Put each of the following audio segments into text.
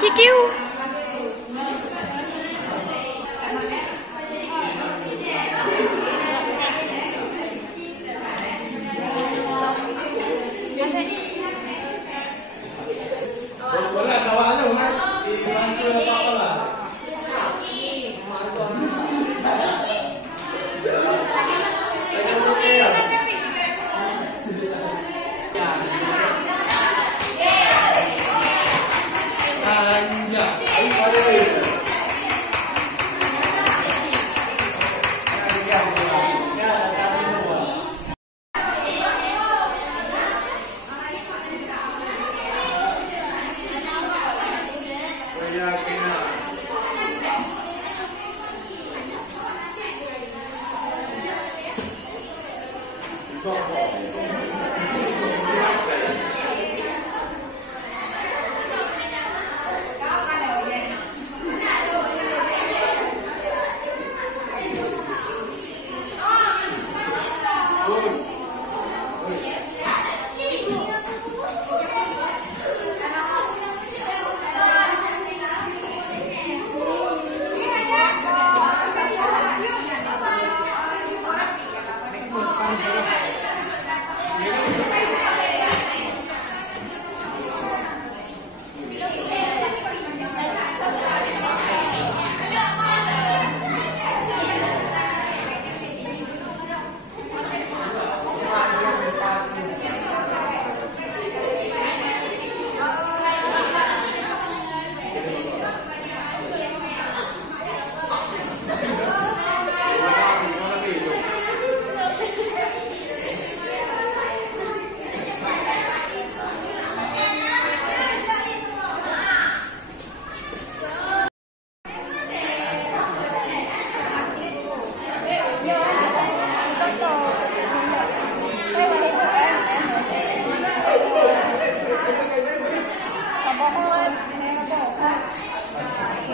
Kikiu.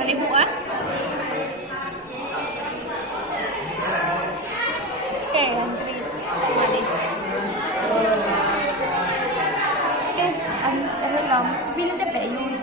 Ibu ah. Okay, antri. Okay, ano lang. Bilang na tayo. Ibu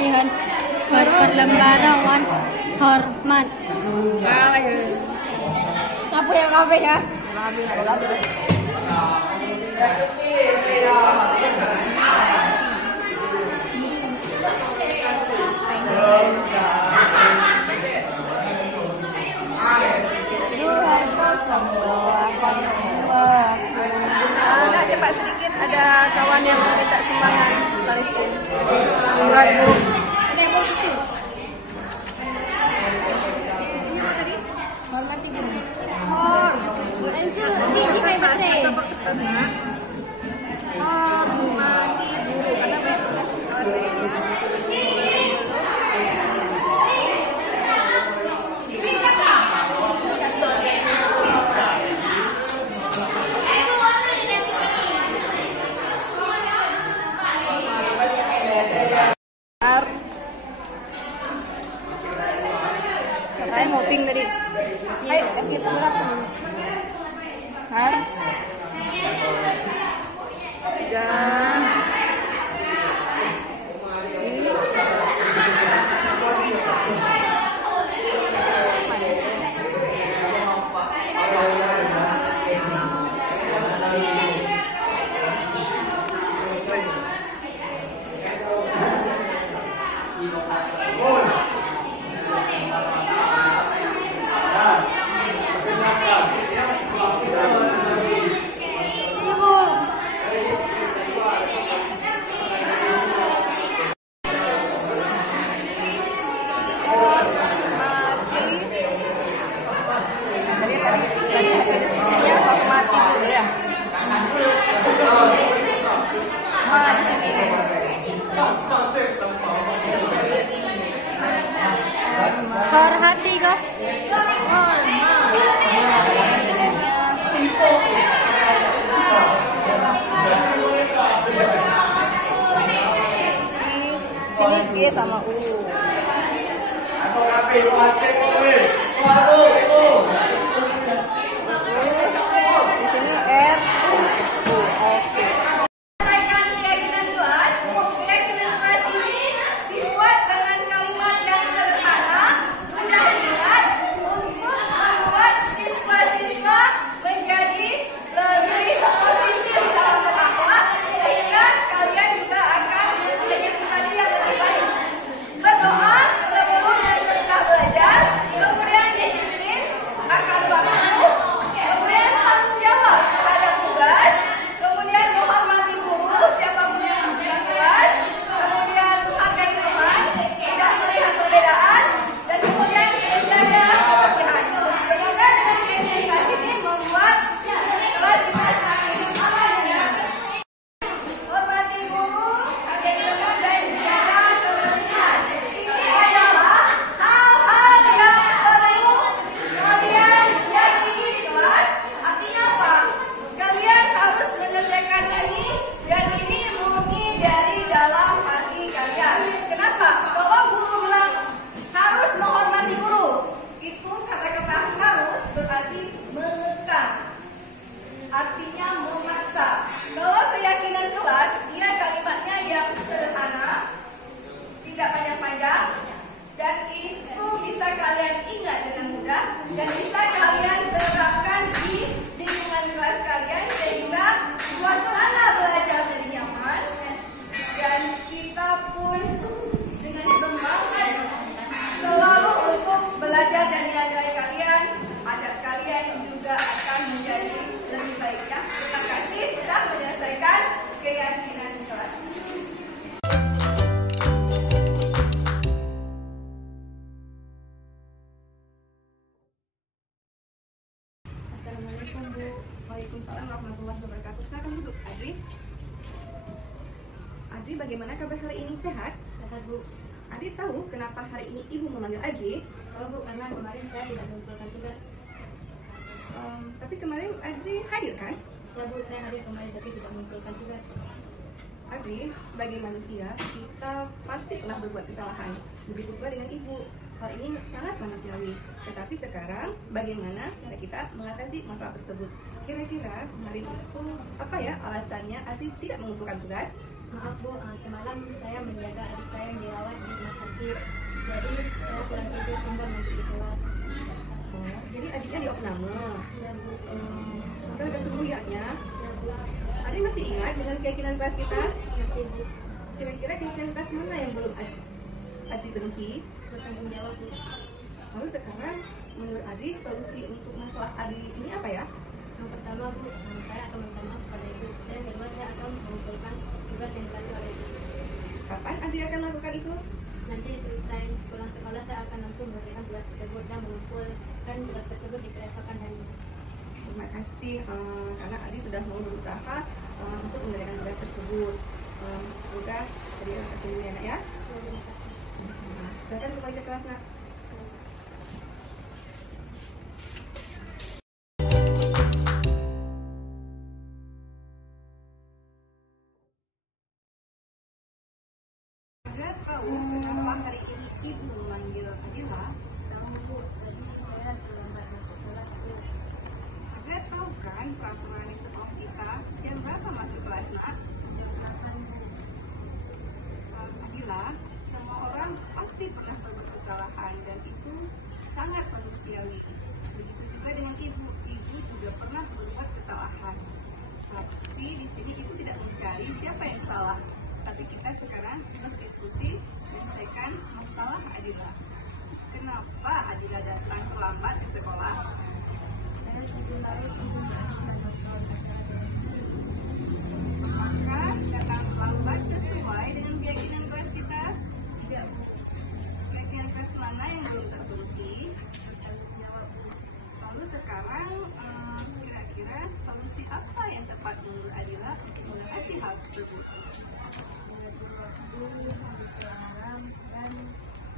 pilihan perlembaran hormat. Apa yang kafe ya? Enggak, cepat sedikit, ada kawan yang minta sumbangan Palestina. Buat Bu. Ini yang positif. Ini apa tadi? Hormati guru. Di main bahasa kertasnya. Hormati guru karena banyak tugas Saya mau ping tadi. Ayo. Kaki berapa? Hah? Dan Hormati kok. sini G sama U. Di sini R, U. Oke. Keyakinan kelas ini dibuat dengan kalimat yang sederhana, mudah diingat untuk membuat siswa-siswa menjadi lebih positif dalam berakhlak, sehingga kalian juga akan menjadi pribadi yang lebih baik. Berdoa sebelum dan setelah belajar, kemudian disiplin akan waktu, kemudian tanggung jawab terhadap tugas, kemudian menghormati guru siapapun yang masuk kelas, kemudian menghargai teman, tidak melihat perbedaan, dan kemudian menjaga kebersihan. Semoga dengan keyakinan ini membuat kelas bisa semakin aman dan nyaman. Hormati guru, hargai teman, dan jaga kebersihan. Ini adalah hal-hal yang perlu kalian yakini di kelas. Artinya apa? Kalian harus menyelesaikan ini, dan ini murni dari dalam hati kalian. Kenapa? Kalau guru bilang harus menghormati guru, itu kata-kata harus berarti mengekang. Artinya memaksa. Kalau keyakinan kelas, dia kalimatnya yang sederhana, tidak panjang-panjang, dan itu bisa kalian ingat dengan mudah dan bisa kalian terapkan di lingkungan kelas kalian sehingga suasana belajar jadi nyaman dan kita pun dengan semangat selalu untuk belajar dan nilai-nilai kalian, adab kalian juga akan menjadi lebih baik ya. Terima kasih sudah menyelesaikan keyakinan kelas. Assalamualaikum Bu. Waalaikumsalam warahmatullahi wabarakatuh. Silakan duduk, Adri. Adri, bagaimana kabar hari ini? Sehat? Sehat Bu. Adri tahu kenapa hari ini Ibu memanggil Adri? Oh Bu, karena kemarin saya tidak mengumpulkan tugas. Tapi kemarin Adri hadir kan? Ya Bu, saya hadir kemarin tapi tidak mengumpulkan tugas. Adri, sebagai manusia, kita pasti pernah berbuat kesalahan. Begitu pula dengan Ibu. Hal ini sangat manusiawi. Tetapi sekarang, bagaimana cara kita mengatasi masalah tersebut? Kira-kira kemarin itu apa ya alasannya Adri tidak mengumpulkan tugas? Maaf Bu, semalam saya menjaga adik saya yang dirawat di rumah sakit. Jadi saya kurang tidur sehingga nanti di kelas. Oh, jadi adiknya di opname. Ya Bu. Semoga ada sembuh ya. Ya Bu. Adri masih ingat dengan keyakinan kelas kita? Masih Bu. Kira-kira keyakinan kelas mana yang belum Adri penuhi? Bertanggung jawab Bu. Lalu sekarang menurut Adri solusi untuk masalah Adri ini apa ya? Yang pertama Bu, saya akan minta maaf kepada Ibu. Dan yang kedua saya akan mengumpulkan tugas yang dikasih oleh Ibu. Kapan Adri akan melakukan itu? Nanti selesai pulang sekolah saya akan langsung mengerjakan tugas tersebut dan mengumpulkan tugas tersebut di keesokan harinya. Terima kasih karena Adri sudah mau berusaha untuk mengerjakan tugas tersebut. Semoga Adri akan sembuh ya nak ya. Terima kasih. Silakan kembali ke kelas nak. Ada tahu kenapa hari ini Ibu memanggil Adila? Tahu Bu, tadi saya terlambat masuk kelas masuk kelas, nak. Adila, semua orang pasti pernah berbuat kesalahan dan itu sangat manusiawi. Begitu juga dengan ibu. Ibu juga pernah berbuat kesalahan. Tapi di sini ibu tidak mencari siapa yang salah. Tapi kita sekarang berdiskusi menyelesaikan masalah Adila. Kenapa Adila datang terlambat ke sekolah? Saya tadi harus menjelaskan masalah. Maka datang terlambat sesuai dengan keyakinan kelas kita. Tidak, Bu. Keyakinan kelas mana yang belum terbukti? Lalu sekarang kira-kira solusi apa yang tepat menurut Adila untuk mengatasi hal tersebut? Mengatur waktu, membuat alarm, dan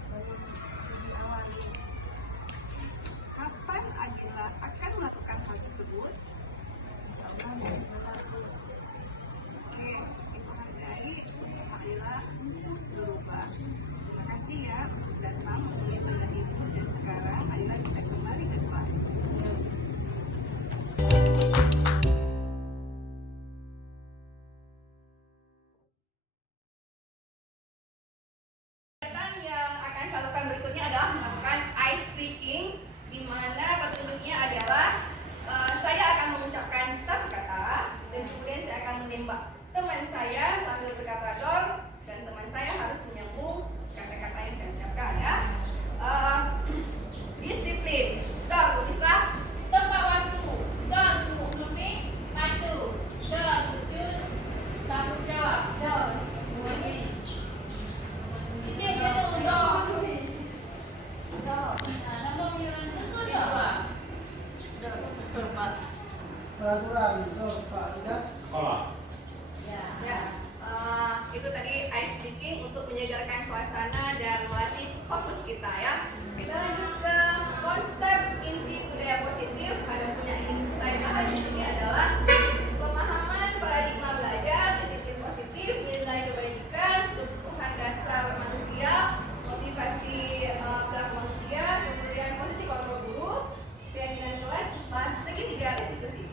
sebelum lebih awal. Kapan Adila akan melakukan hal tersebut? Insya Allah sekolah, Bu. Oke, kita hargai usaha Adila untuk berubah. Terima kasih ya untuk datang menemui benda ibu dan sekarang Adila bisa kembali ke kelas. Kegiatan yang akan saya lakukan berikutnya adalah melakukan ice breaking, di mana petunjuknya adalah saya akan mengucapkan satu kata dan kemudian saya akan menembak teman saya sambil berkata dor, dan teman saya harus menyambung kata-kata yang saya ucapkan ya. Disiplin. Dor, bisa? Tempat waktu, dan lebih maju, dan tujuh tanggung jawab, dan ini jadul dong. Nah, nama ngiran itu siapa? Peraturan itu Pak Ida. Ya. Ya, itu tadi ice breaking untuk menyegarkan suasana dan melatih fokus kita ya. Kita lanjut ke konsep inti budaya positif. Ada punya saya bahas di sini adalah pemahaman paradigma belajar, disiplin positif, nilai kebajikan, kebutuhan dasar manusia, motivasi perilaku manusia, kemudian posisi kontrol guru, keyakinan kelas, dan segitiga restitusi.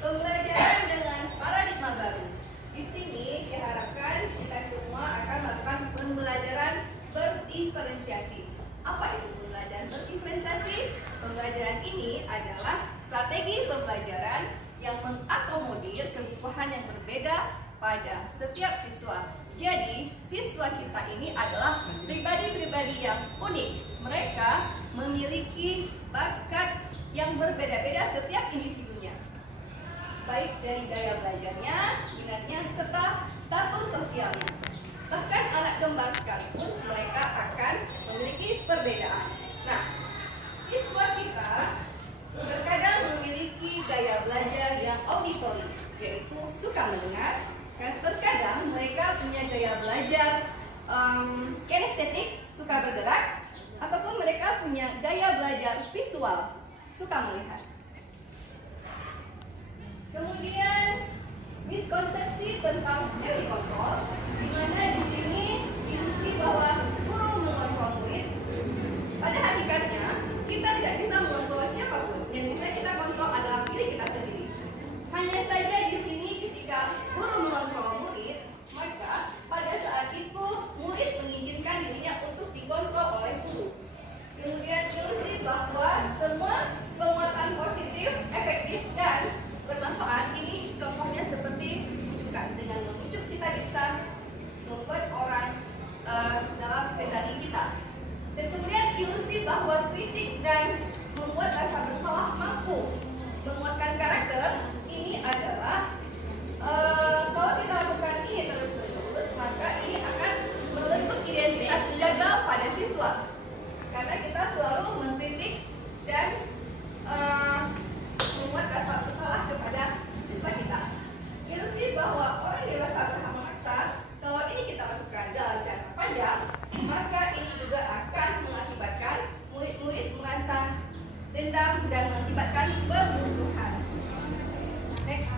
Pembelajaran dengan paradigma baru. Di sini diharapkan kita semua akan melakukan pembelajaran berdiferensiasi. Apa itu pembelajaran berdiferensiasi? Pembelajaran ini adalah strategi pembelajaran yang mengakomodir kebutuhan yang berbeda pada setiap siswa. Jadi, siswa kita ini adalah pribadi-pribadi yang unik. Mereka memiliki bakat yang berbeda-beda setiap individunya, baik dari gaya belajarnya, minatnya, serta status sosialnya. Bahkan anak kembar sekalipun mereka akan memiliki perbedaan. Nah, siswa kita terkadang memiliki gaya belajar yang auditori, yaitu suka mendengar. Terkadang mereka punya gaya belajar kinestetik, suka bergerak, ataupun mereka punya gaya belajar visual, suka melihat. Kemudian miskonsepsi tentang teori kontrol, di mana di sini ilusi bahwa guru mengontrol murid. Pada hakikatnya kita tidak bisa mengontrol siapapun. Yang bisa kita kontrol adalah diri kita sendiri. Hanya saja di sini ketika guru mengontrol murid, maka pada saat itu murid mengizinkan dirinya untuk dikontrol oleh guru. Kemudian ilusi bahwa semua penguatan positif, efektif, dan bermanfaat ini contohnya seperti menunjukkan dengan menunjuk kita bisa membuat orang dalam kendali kita. Dan kemudian ilusi bahwa kritik dan membuat rasa bersalah mampu menguatkan karakter ini adalah kalau kita lakukan ini terus-menerus, maka ini akan membentuk identitas gagal pada siswa karena kita selalu mengkritik dan membuat rasa bersalah kepada siswa kita. Ilusi bahwa orang dewasa berhak memaksa, kalau ini kita lakukan dalam jangka panjang, maka ini juga akan mengakibatkan murid-murid merasa dendam dan mengakibatkan permusuhan. Next,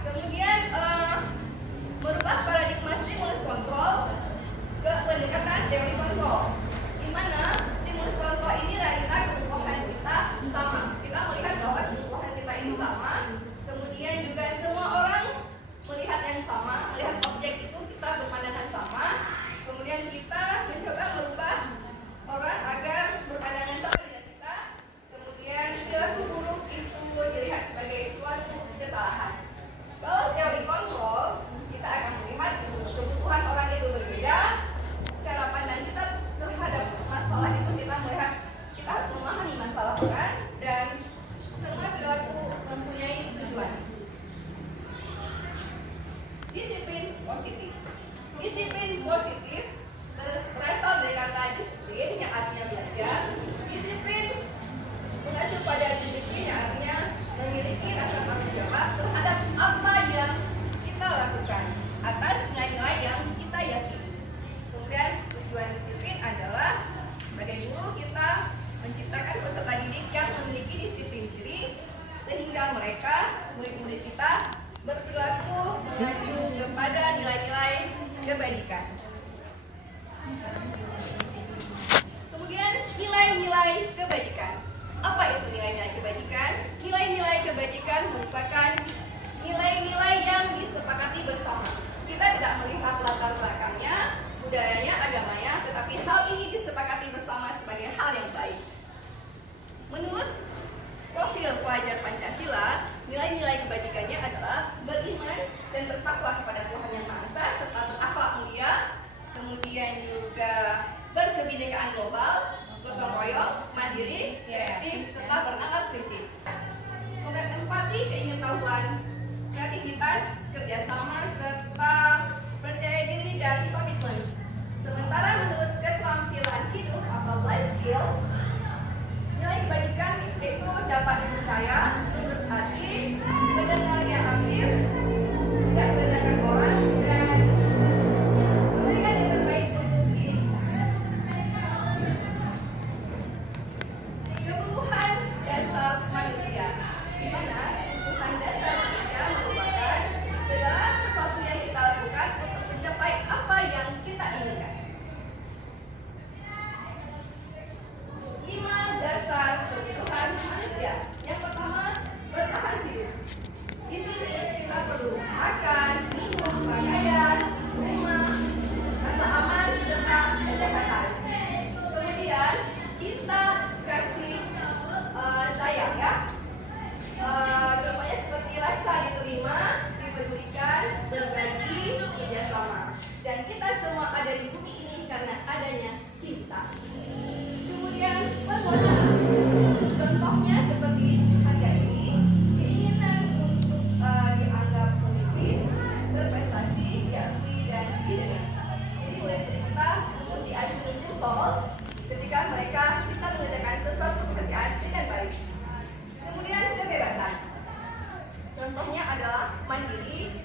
orang dan semua perilaku mempunyai tujuan. Disiplin positif. Disiplin positif berasal dari kata disiplin yang artinya belajar. Disiplin mengacu pada disiplin yang artinya memiliki rasa tanggung jawab terhadap apa yang kita lakukan atas nilai-nilai yang kita yakini. Kemudian tujuan disiplin adalah sebagai guru kita menciptakan peserta didik yang memiliki disiplin diri sehingga mereka, murid-murid kita, berperilaku mengacu kepada nilai-nilai kebajikan. Kemudian nilai-nilai kebajikan. Apa itu nilai-nilai kebajikan? Nilai-nilai kebajikan merupakan nilai-nilai yang disepakati bersama. Kita tidak melihat latar belakangnya, budayanya, agamanya, tetapi hal ini disepakati bersama sebagai hal yang baik. Menurut profil pelajar Pancasila, nilai-nilai kebajikannya adalah beriman dan bertakwa kepada Tuhan Yang Maha Esa serta berakhlak mulia, kemudian juga berkebinekaan global, gotong royong, mandiri, kreatif, serta bernalar kritis. Kemudian empati, keingintahuan, kreativitas, kerjasama, serta percaya diri dan komitmen. Sementara menurut keterampilan hidup atau life skill, nilai kebajikan itu dapat dipercaya, lurus hati, mendengar yang aktif, tidak merendahkan orang, dan memberikan yang terbaik untuk diri. Kebutuhan dasar manusia, di mana kebutuhan dasar manusia merupakan segala sesuatu yang kita lakukan untuk mencapai apa yang kita inginkan. 5 dasar kebutuhan manusia. Yang pertama, bertahan hidup. Di sini kita perlu makan, minum, pakaian, rumah, rasa aman, serta kesehatan. Kemudian cinta, kasih, sayang ya. Contohnya seperti rasa diterima, dipedulikan, berbagi, kerjasama. Dan kita semua ada di bumi ini karena adanya cinta. Kemudian perbuatan. Contohnya seperti harga diri, keinginan untuk dianggap pemimpin, berprestasi, diakui dan didengar. Jadi mulai dari kita untuk diajak jempol ketika mereka bisa mengerjakan sesuatu pekerjaan dengan baik. Kemudian kebebasan. Contohnya adalah mandiri,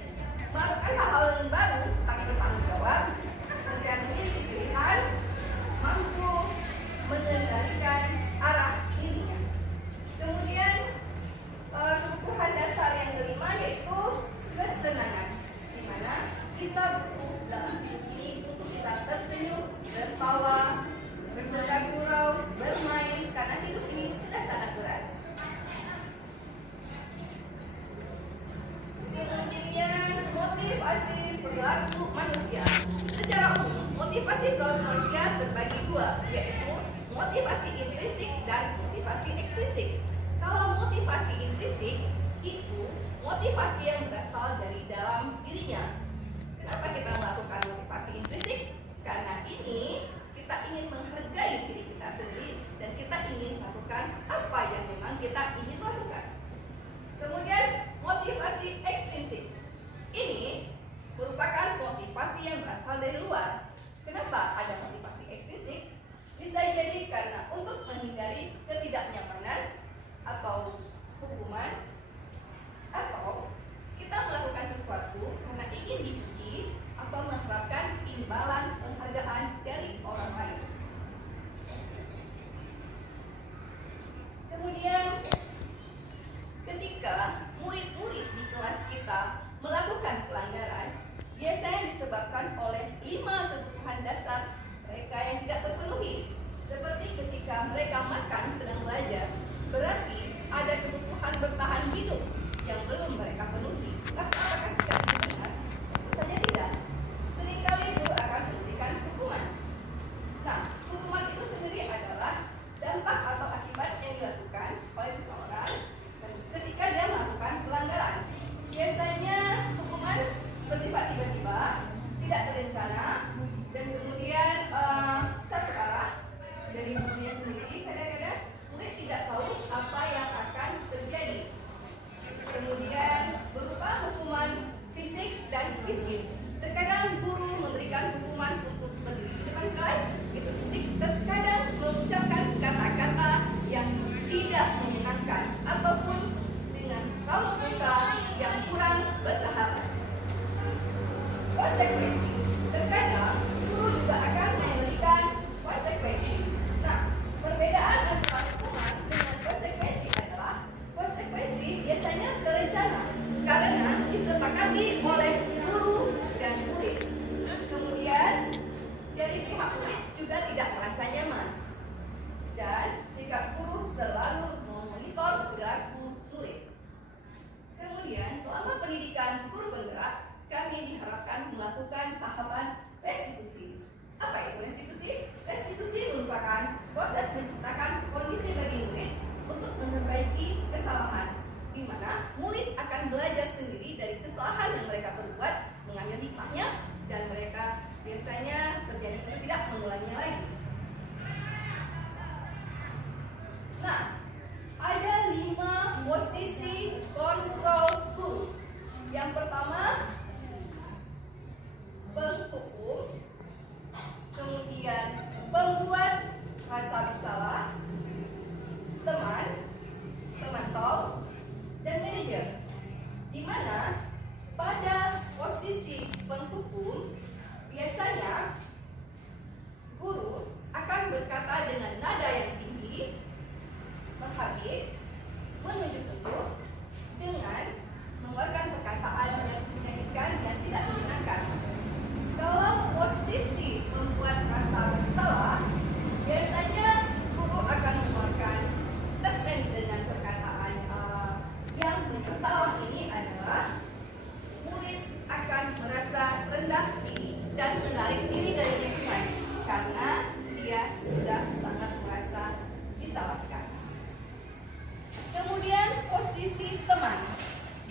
melakukan hal-hal yang baru tapi bertanggung jawab, kemudian memiliki pilihan, mampu mengendalikan arah dirinya. Kemudian kebutuhan dasar yang kelima yaitu kesenangan, di mana kita butuh dalam hidup ini untuk bisa tersenyum, tertawa, berserta gurau, bermain, karena hidup ini sudah sangat berat. Kemudian motivasi perilaku manusia. Secara umum, motivasi perilaku manusia terbagi dua, yaitu motivasi intrinsik dan motivasi ekstrinsik. Kalau motivasi intrinsik itu motivasi yang berasal dari dalam dirinya. Kenapa kita melakukan motivasi intrinsik? Karena ini kita ingin menghargai diri kita sendiri dan kita ingin melakukan apa yang memang kita ingin lakukan. Kemudian motivasi ekstrinsik ini merupakan motivasi yang berasal dari luar. Kenapa ada motivasi ekstrinsik? Bisa jadi karena untuk menghindari ketidaknyamanan atau hukuman, atau kita melakukan sesuatu karena ingin dipuji atau mengharapkan imbalan penghargaan dari orang lain. Kemudian ketika murid-murid di kelas kita melakukan pelanggaran, biasanya disebabkan oleh 5 kebutuhan dasar mereka yang tidak terpenuhi. Seperti ketika mereka makan sedang belajar, berarti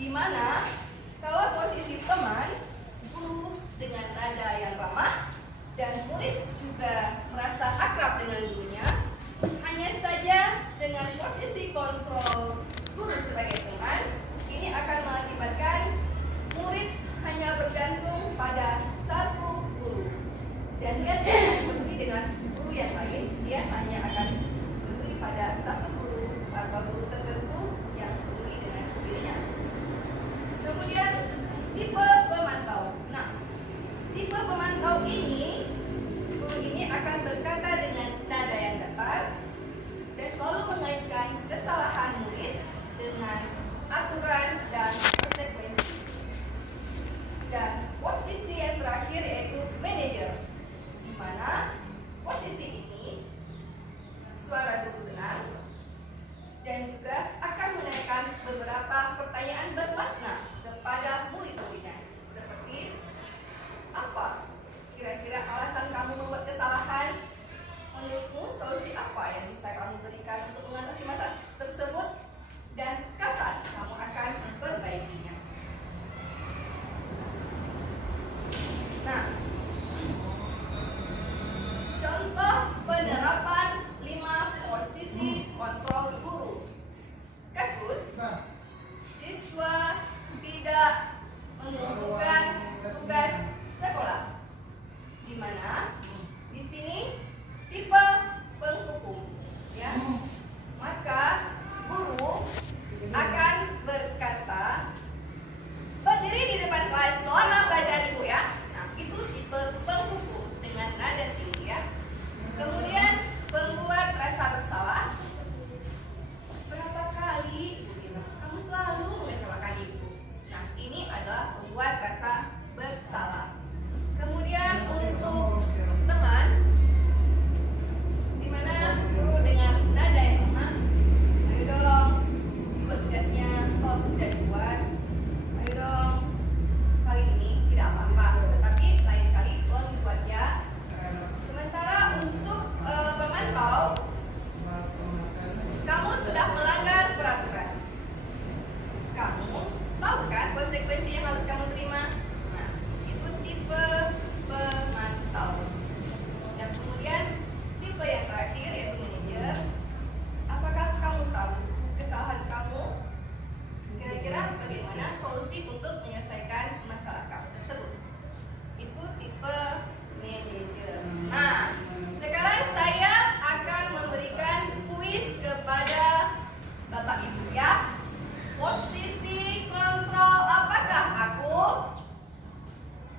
di mana kalau posisi teman, guru dengan nada yang ramah, dan murid juga merasa akrab dengan gurunya, hanya saja dengan posisi kontrol guru sebagai teman, ini akan mengakibatkan murid hanya bergantung pada satu guru, dan dia tidak akan peduli dengan guru yang lain. Dia hanya akan peduli pada satu guru atau guru tertentu yang peduli dengan dirinya. Kemudian tipe pemantau. Nah, tipe pemantau ini, guru ini akan berkata dengan nada yang datar dan selalu mengaitkan kesalahan murid dengan aturan dan konsekuensi. Dan posisi yang terakhir yaitu manajer, di mana posisi ini suara guru tenang dan juga akan menaikkan beberapa pertanyaan bermakna kepada murid-muridnya, seperti apa kira-kira alasan kamu membuat kesalahan? Menurutmu solusi apa yang bisa kamu berikan untuk mengatasi masalah tersebut, dan kapan kamu akan memperbaikinya? Nah, contoh penerapan 5 posisi kontrol guru. Kasus, siswa tidak mengumpulkan tugas sekolah, di mana di sini tipe penghukum, ya. Maka guru akan berkata, berdiri di depan kelas selama belajar ibu, ya. Nah, itu tipe penghukum dengan nada tinggi, ya. Kemudian pembuat rasa bersalah. Berapa kali ibu bilang, kamu selalu mengecewakan ibu. Nah, ini adalah pembuat rasa bersalah. Kemudian untuk teman, di mana guru dengan nada yang lemah, ayo dong buat tugasnya, oh udah dibuat, ayo dong, kali ini tidak apa-apa, tetapi lain kali tolong dibuat, ya. Sementara untuk pemantau, kamu sudah melanggar peraturan, kamu tahu kan konsekuensi yang harus kamu terima. Nah, itu tipe pemantau. Dan kemudian tipe yang terakhir yaitu manajer. Apakah kamu tahu kesalahan kamu? Kira-kira bagaimana solusi untuk menyelesaikan masalah kamu tersebut? Itu tipe manajer. Nah, sekarang saya akan memberikan kuis kepada Bapak Ibu, ya. Posisi kontrol apakah aku?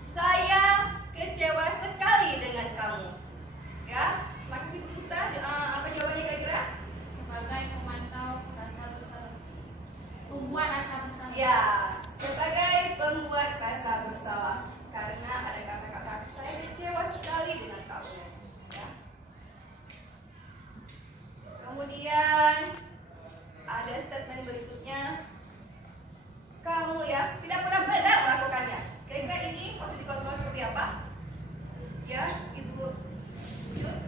Saya kecewa sekali dengan kamu, ya. Terima kasih Bu Musta. Apa jawabannya kira-kira? Sebagai pemantau rasa bersalah. Pembuat rasa bersalah. Ya, sebagai pembuat rasa bersalah, karena ada kata-kata saya kecewa sekali dengan kamu, ya. Kemudian ada statement berikutnya, kamu, ya, tidak pernah benar melakukannya. Kira-kira ini posisi kontrol seperti apa? Ya, Ibu Jud?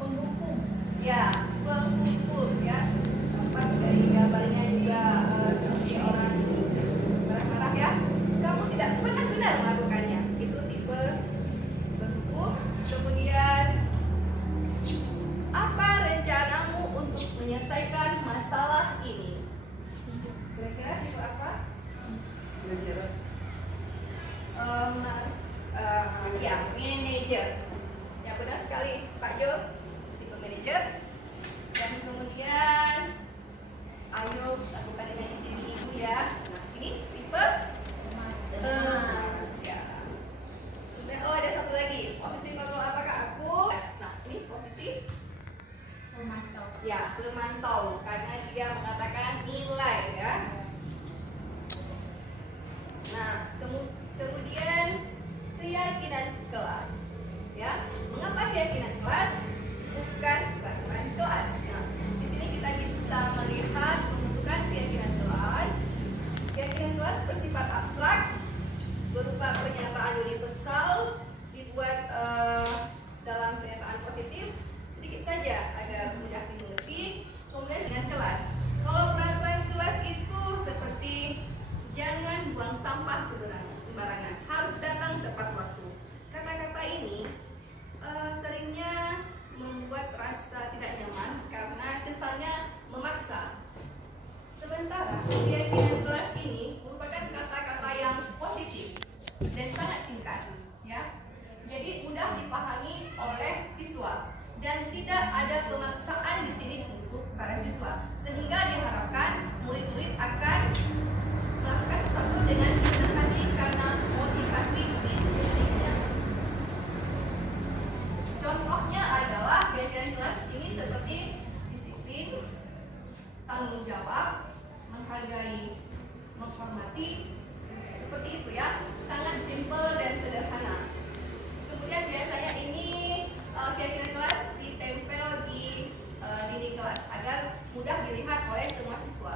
Penghukum. Ya, penghukum, ya. Tampak dari gambarnya juga seperti orang marah-marah, ya. Kamu tidak pernah benar melakukannya. Itu tipe penghukum. Kemudian, apa rencanamu untuk menyelesaikan masalah ini? Kira-kira tipe apa? Ya, manajer. Ya, benar sekali Pak Jo, tipe manajer. Dan kemudian, ayo lakukan dengan diri ibu, ya. Nah, ini tipe ya. Kemudian, oh ada satu lagi, posisi kontrol apakah aku? Nah, ini posisi Pemantau. ya, pemantau, karena dia mengatakan nilai, ya. Nah, kemudian keyakinan kelas, bertanggung jawab, menghargai, menghormati. Seperti itu ya, sangat simpel dan sederhana. Kemudian biasanya ini keyakinan kelas ditempel di dinding kelas agar mudah dilihat oleh semua siswa.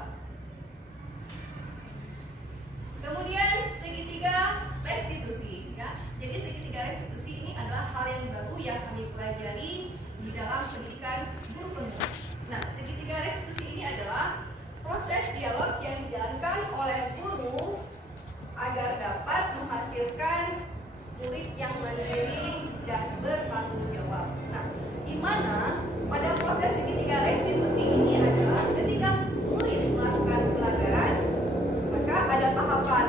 Kemudian segitiga restitusi ya. Jadi segitiga restitusi ini adalah hal yang baru yang kami pelajari di dalam pendidikan guru pemula. Nah, segitiga restitusi ini adalah proses dialog yang dijalankan oleh guru agar dapat menghasilkan murid yang mandiri dan bertanggung jawab. Nah, di mana pada proses segitiga restitusi ini adalah ketika murid melakukan pelanggaran, maka ada tahapan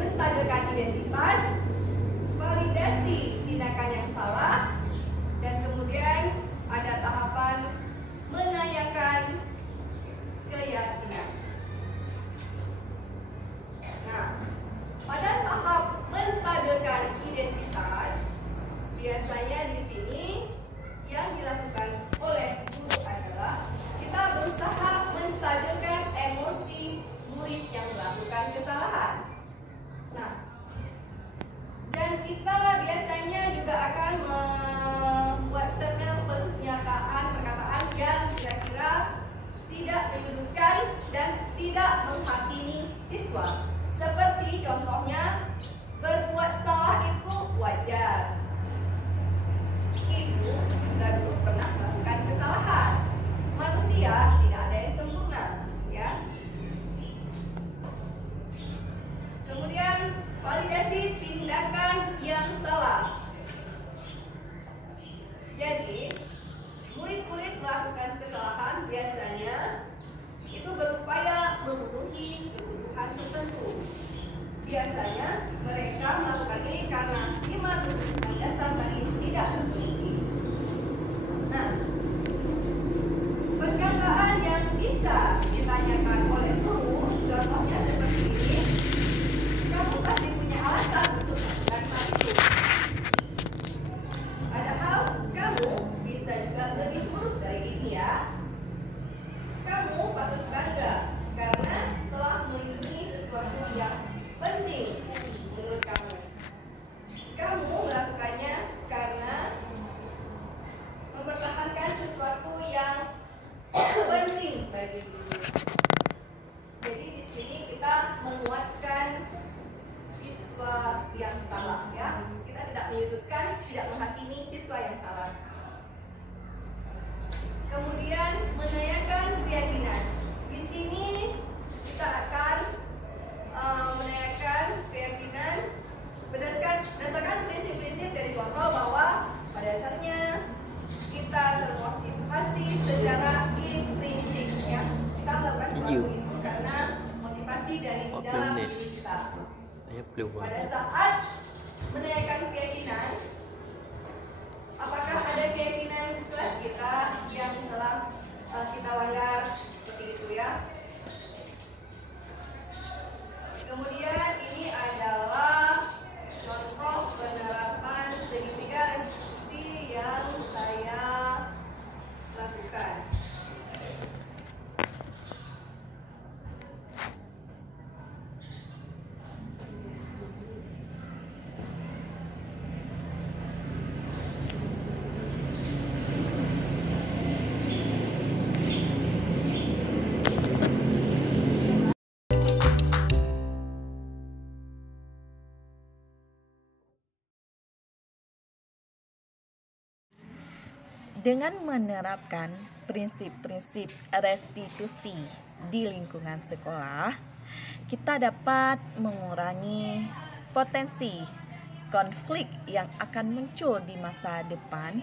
menstabilkan identitas, validasi tindakan yang salah, dan kemudian ada tahapan menanyakan keyakinan. Nah, pada tahap menstabilkan identitas, biasanya di sini yang dilakukan oleh guru adalah kita berusaha menstabilkan emosi murid yang melakukan kesalahan. Nah, dan kita biasanya juga akan membuat statement pernyataan perkataan yang kira-kira tidak menyudutkan dan tidak menghakimi siswa. Seperti contohnya, berbuat salah itu wajar. Ibu juga dulu pernah melakukan kesalahan. Manusia tidak ada yang sempurna, ya. Kemudian validasi tindakan yang salah. Jadi, murid-murid melakukan kesalahan biasanya itu berupaya memenuhi kebutuhan tertentu. Biasanya mereka melakukan ini karena 5 kebutuhan dasar tadi tidak terpenuhi. Nah, perkataan yang bisa ditanyakan oleh guru, contohnya seperti ini. Kamu pasti punya alasan untuk melakukan hal itu. Padahal kamu bisa juga lebih buruk dari ini ya. Kamu patut bangga karena telah melindungi sesuatu yang penting menurut kamu. Kamu melakukannya karena mempertahankan sesuatu yang penting bagi diri. Jadi di sini kita menguatkan siswa yang salah ya. Kita tidak menyudutkan, tidak menghakimi siswa yang salah. Kemudian menanyakan keyakinan. Di sini kita akan menanyakan keyakinan berdasarkan prinsip-prinsip dari contoh bahwa pada dasarnya kita termotivasi secara intrinsik ya. Kita melakukan sesuatu itu karena motivasi dari dalam diri kita. Pada saat menanyakan keyakinan, apakah ada keyakinan kelas kita yang telah kita langgar seperti itu ya. Kemudian ini adalah contoh penerapan segitiga restitusi yang saya lakukan. Dengan menerapkan prinsip-prinsip restitusi di lingkungan sekolah, kita dapat mengurangi potensi konflik yang akan muncul di masa depan.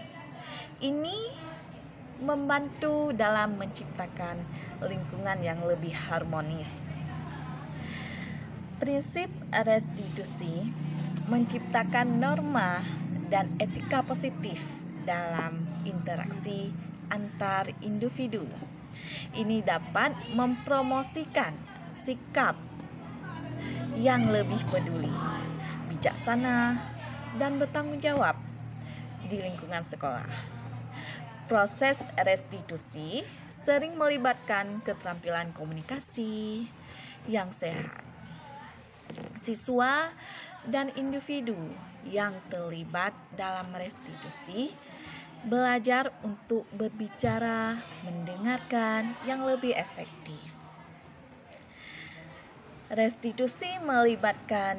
Ini membantu dalam menciptakan lingkungan yang lebih harmonis. Prinsip restitusi menciptakan norma dan etika positif dalam interaksi antar individu. Ini dapat mempromosikan sikap yang lebih peduli, bijaksana, dan bertanggung jawab di lingkungan sekolah. Proses restitusi sering melibatkan keterampilan komunikasi yang sehat. Siswa dan individu yang terlibat dalam restitusi belajar untuk berbicara, mendengarkan yang lebih efektif. Restitusi melibatkan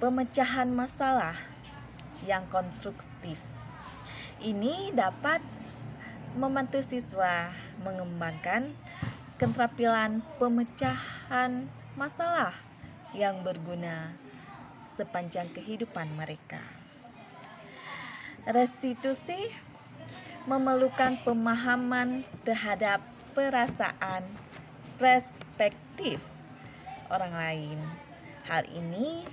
pemecahan masalah yang konstruktif. Ini dapat membantu siswa mengembangkan keterampilan pemecahan masalah yang berguna sepanjang kehidupan mereka. Restitusi memerlukan pemahaman terhadap perasaan, perspektif orang lain. Hal ini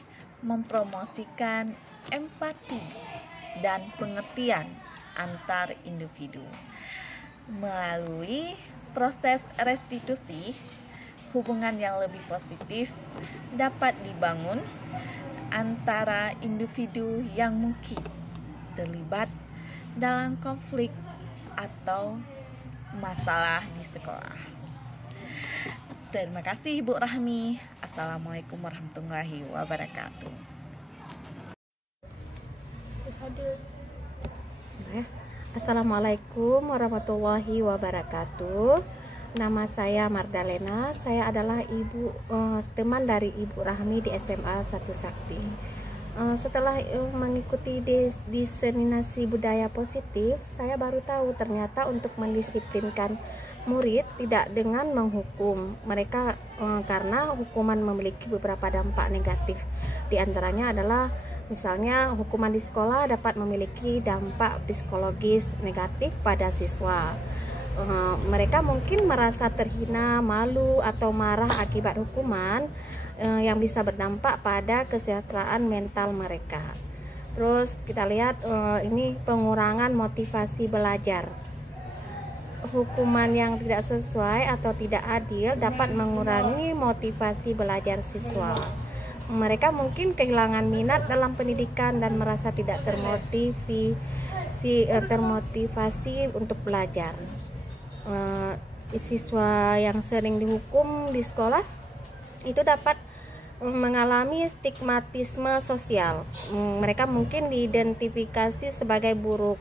mempromosikan empati dan pengertian antar individu. Melalui proses restitusi, hubungan yang lebih positif dapat dibangun antara individu yang mungkin terlibat dalam konflik atau masalah di sekolah. Terima kasih Ibu Rahmi. Assalamualaikum warahmatullahi wabarakatuh. Assalamualaikum warahmatullahi wabarakatuh. Nama saya Mardalena. Saya adalah teman dari Ibu Rahmi di SMA 1 Sakti. Setelah mengikuti diseminasi budaya positif, saya baru tahu ternyata untuk mendisiplinkan murid tidak dengan menghukum mereka, karena hukuman memiliki beberapa dampak negatif. Di antaranya adalah misalnya hukuman di sekolah dapat memiliki dampak psikologis negatif pada siswa. Mereka mungkin merasa terhina, malu, atau marah akibat hukuman yang bisa berdampak pada kesejahteraan mental mereka. Terus kita lihat ini pengurangan motivasi belajar. Hukuman yang tidak sesuai atau tidak adil dapat mengurangi motivasi belajar siswa. Mereka mungkin kehilangan minat dalam pendidikan dan merasa tidak termotivasi untuk belajar. Siswa yang sering dihukum di sekolah itu dapat mengalami stigmatisme sosial. Mereka mungkin diidentifikasi sebagai buruk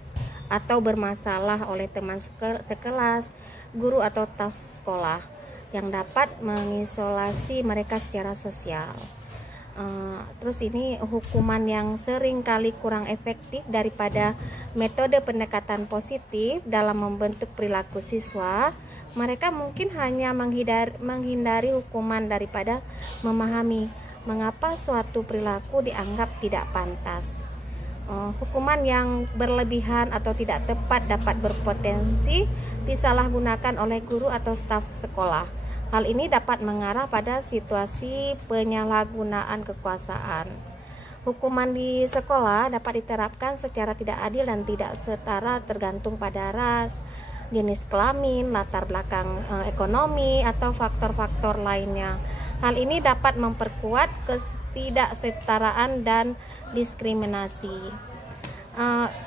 atau bermasalah oleh teman sekelas, guru atau staf sekolah yang dapat mengisolasi mereka secara sosial. Terus ini hukuman yang sering kali kurang efektif daripada metode pendekatan positif dalam membentuk perilaku siswa. Mereka mungkin hanya menghindari hukuman daripada memahami mengapa suatu perilaku dianggap tidak pantas. Hukuman yang berlebihan atau tidak tepat dapat berpotensi disalahgunakan oleh guru atau staf sekolah. Hal ini dapat mengarah pada situasi penyalahgunaan kekuasaan. Hukuman di sekolah dapat diterapkan secara tidak adil dan tidak setara tergantung pada ras, jenis kelamin, latar belakang ekonomi, atau faktor-faktor lainnya. Hal ini dapat memperkuat ketidaksetaraan dan diskriminasi.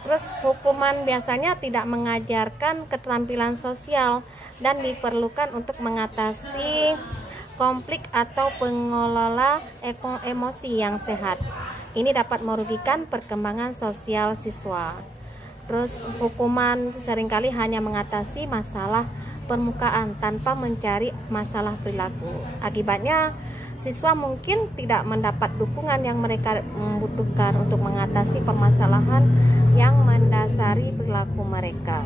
Terus hukuman biasanya tidak mengajarkan keterampilan sosial dan diperlukan untuk mengatasi konflik atau pengelola emosi yang sehat. Ini dapat merugikan perkembangan sosial siswa. Terus hukuman seringkali hanya mengatasi masalah permukaan tanpa mencari masalah perilaku. Akibatnya siswa mungkin tidak mendapat dukungan yang mereka membutuhkan untuk mengatasi permasalahan yang mendasari perilaku mereka.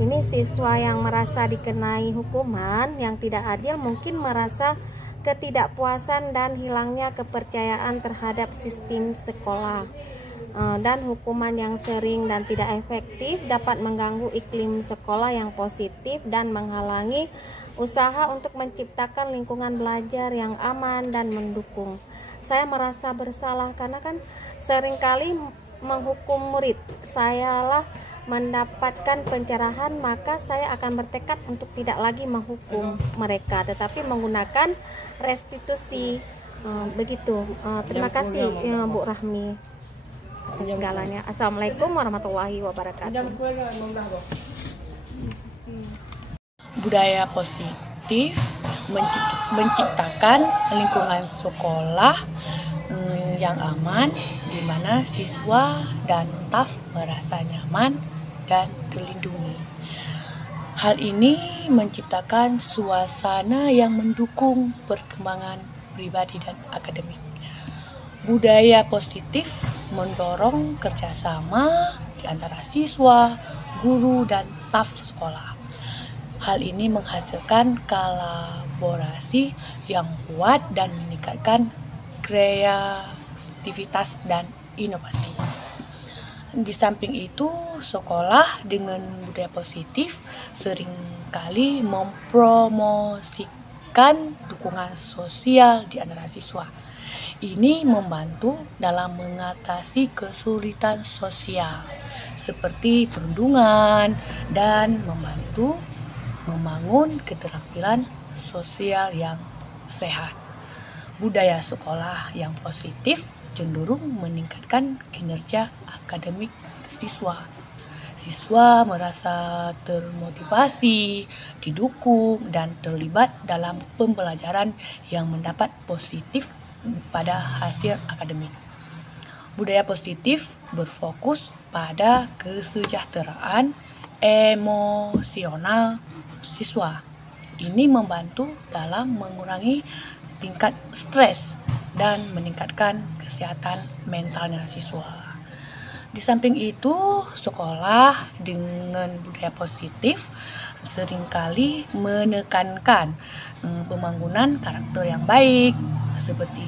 Ini siswa yang merasa dikenai hukuman yang tidak adil mungkin merasa ketidakpuasan dan hilangnya kepercayaan terhadap sistem sekolah. Dan hukuman yang sering dan tidak efektif dapat mengganggu iklim sekolah yang positif dan menghalangi usaha untuk menciptakan lingkungan belajar yang aman dan mendukung. Saya merasa bersalah karena kan seringkali menghukum murid. Sayalah mendapatkan pencerahan, maka saya akan bertekad untuk tidak lagi menghukum mereka, tetapi menggunakan restitusi. Begitu. Terima kasih Bu Rahmi atas segalanya. Assalamualaikum warahmatullahi wabarakatuh. Budaya positif menciptakan lingkungan sekolah yang aman, di mana siswa dan staf merasa nyaman dan terlindungi. Hal ini menciptakan suasana yang mendukung perkembangan pribadi dan akademik. Budaya positif mendorong kerjasama di antara siswa, guru, dan staf sekolah. Hal ini menghasilkan kolaborasi yang kuat dan meningkatkan kreativitas dan inovasi. Di samping itu, sekolah dengan budaya positif seringkali mempromosikan dukungan sosial di antara siswa. Ini membantu dalam mengatasi kesulitan sosial seperti perundungan dan membantu membangun keterampilan sosial yang sehat. Budaya sekolah yang positif cenderung meningkatkan kinerja akademik siswa. Siswa merasa termotivasi, didukung, dan terlibat dalam pembelajaran yang mendapat positif pada hasil akademik. Budaya positif berfokus pada kesejahteraan emosional siswa. Ini membantu dalam mengurangi tingkat stres dan meningkatkan kesehatan mentalnya siswa. Di samping itu, sekolah dengan budaya positif seringkali menekankan pembangunan karakter yang baik seperti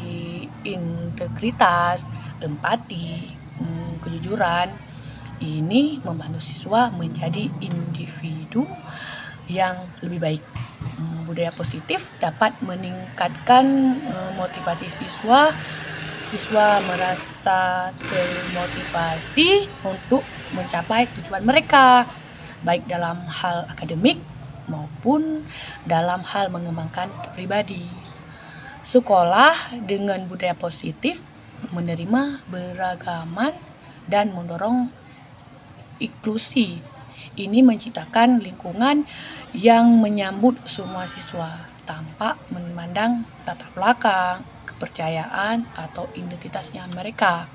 integritas, empati, kejujuran. Ini membantu siswa menjadi individu yang lebih baik. Budaya positif dapat meningkatkan motivasi siswa. Siswa merasa termotivasi untuk mencapai tujuan mereka, baik dalam hal akademik maupun dalam hal mengembangkan pribadi. Sekolah dengan budaya positif menerima beragaman dan mendorong inklusi. Ini menciptakan lingkungan yang menyambut semua siswa tanpa memandang latar belakang, kepercayaan, atau identitasnya mereka.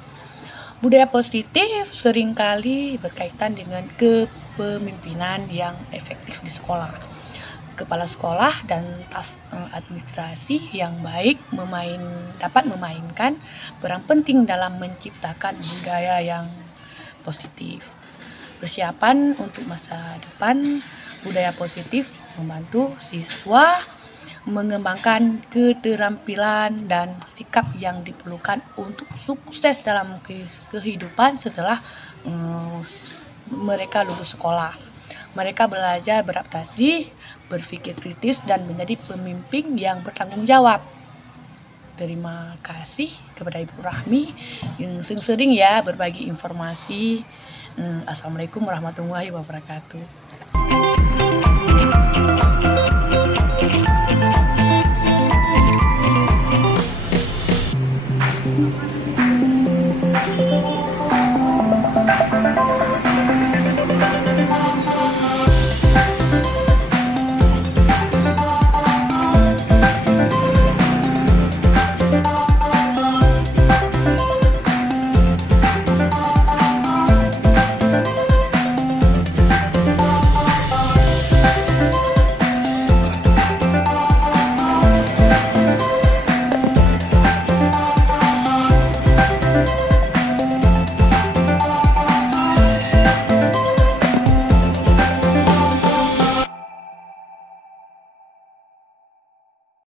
Budaya positif seringkali berkaitan dengan kepemimpinan yang efektif di sekolah. Kepala sekolah dan staf administrasi yang baik dapat memainkan peran penting dalam menciptakan budaya yang positif. Persiapan untuk masa depan, budaya positif membantu siswa mengembangkan keterampilan dan sikap yang diperlukan untuk sukses dalam kehidupan setelah mereka lulus sekolah. Mereka belajar beradaptasi, berpikir kritis, dan menjadi pemimpin yang bertanggung jawab. Terima kasih kepada Ibu Rahmi yang sering ya berbagi informasi. Assalamualaikum warahmatullahi wabarakatuh.